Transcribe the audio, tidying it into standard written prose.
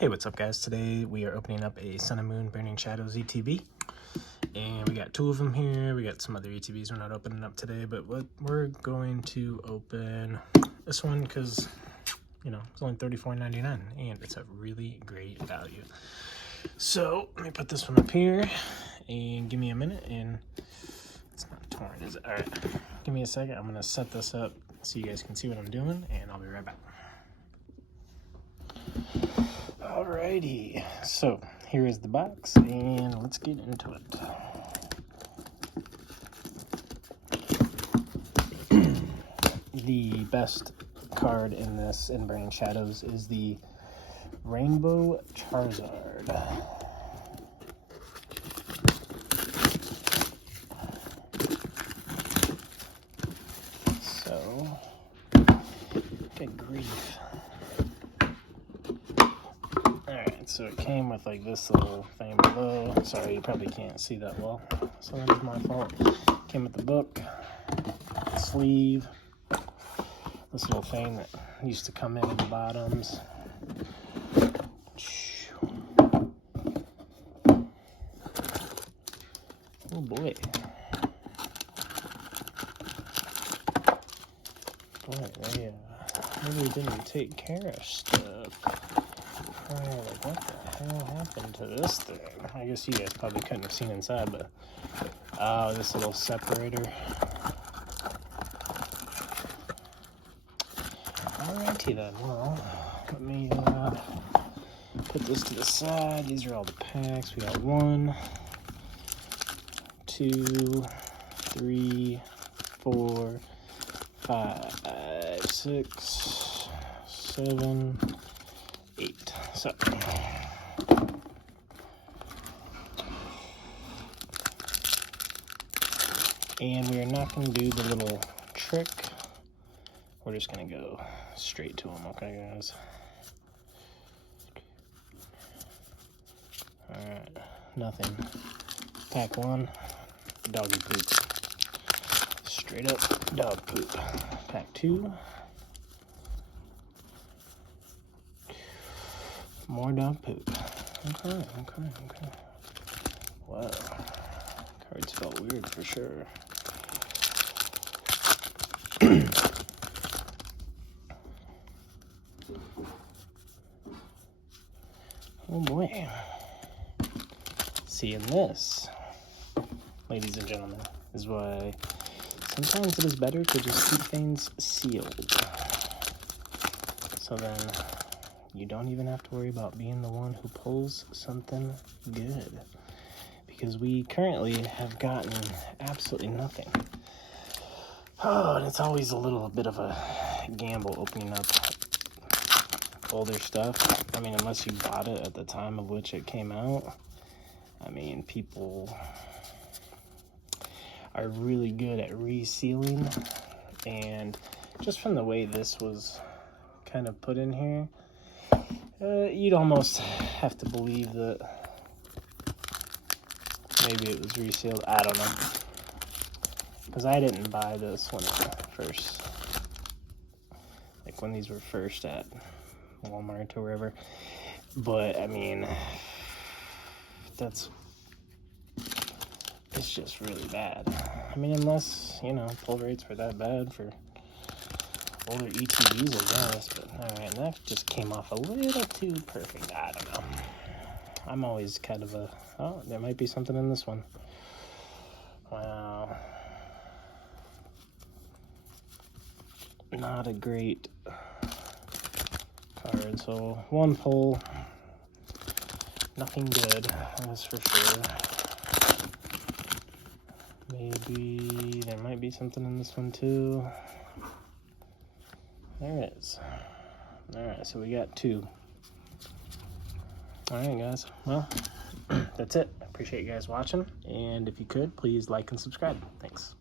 Hey, what's up guys? Today we are opening up a Sun and Moon Burning Shadows ETB. And we got two of them here. We got some other ETBs we're not opening up today, but we're going to open this one because, you know, it's only $34.99 and it's a really great value. So let me put this one up here and give me a minute. And it's not torn, is it? All right, give me a second. I'm gonna set this up so you guys can see what I'm doing, and I'll be right back. Alrighty, so here is the box, and let's get into it. The best card in this, in Burning Shadows, is the Rainbow Charizard. So, good grief. So it came with like this little thing below. Sorry, you probably can't see that well, so that is my fault. Came with the book, sleeve, this little thing that used to come in at the bottoms. Oh boy. Boy, they really didn't take care of stuff. Like, what the hell happened to this thing? I guess you guys probably couldn't have seen inside, but this little separator. Alrighty then, well, let me put this to the side. These are all the packs. We got 1, 2, 3, 4, 5, 6, 7, 8. So, and we are not going to do the little trick. We're just going to go straight to them, okay, guys? Alright, nothing. Pack 1, doggy poop. Straight up dog poop. Pack 2. More dog poop. Okay. Wow. Cards felt weird for sure. Oh boy. Seeing this, ladies and gentlemen, is why sometimes it is better to just keep things sealed. So then you don't even have to worry about being the one who pulls something good, because we currently have gotten absolutely nothing. Oh, and it's always a little bit of a gamble opening up older stuff. I mean, unless you bought it at the time of which it came out. I mean, people are really good at resealing, and just from the way this was kind of put in here, you'd almost have to believe that maybe it was resealed. I don't know, because I didn't buy this when it first, like when these were first at Walmart or wherever. But I mean, it's just really bad. I mean, unless, you know, pull rates were that bad for older ETBs, I guess, but alright, that just came off a little too perfect. I don't know. I'm always kind of oh, there might be something in this one. Wow. Not a great card, so 1 pull. Nothing good, that's for sure. Maybe there might be something in this one too. There it is. Alright, so we got 2. Alright, guys. Well, that's it. I appreciate you guys watching. And if you could, please like and subscribe. Thanks.